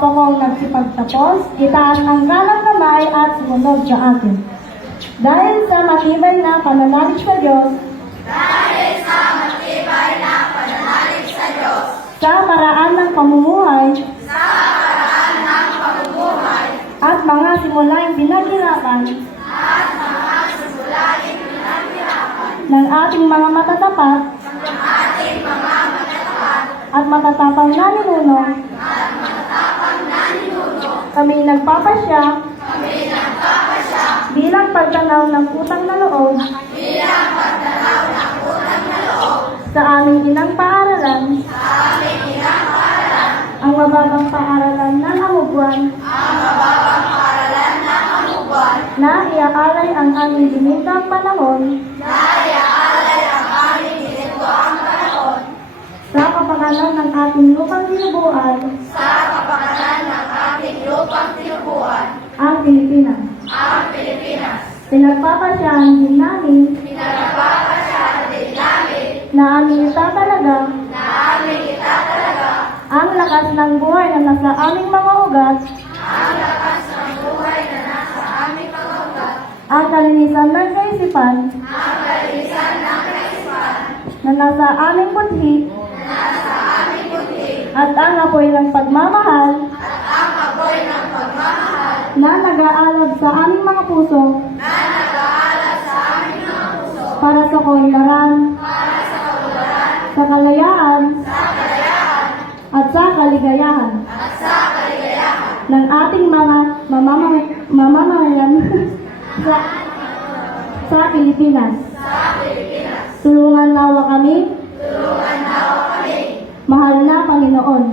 po kong nagsipagtapos, itaas ang kanang kamay at sumunod sa akin. Dahil sa matibay na pananalig sa Diyos, sa paraan ng pamumuhay, at mga simulaing pinaghirapan, ng ating mga matatapat, at matatapang na ninuno, kami nagpapasya, bilang pagtanaw ng utang na loob, sa aming inang paaralan, ang mababang paaralan ng Amugwan, na iaalay ang aming limitang panahon, sa kapakanan ng ating lupang tinubuan, ang Pilipinas. Pinagpapasyahan din namin na aming itatalaga ang lakas ng buhay na nasa aming mga ugat, ang kalinisan ng kaisipan na nasa aming budhi, at ang apoy ng pagmamahal na nag-aalab sa aming mga puso para sa kaunlaran, sa kalayaan, at sa kaligayahan ng ating mga mamamayan sa Pilipinas. Tulungan nawa kami, mahal na Panginoon.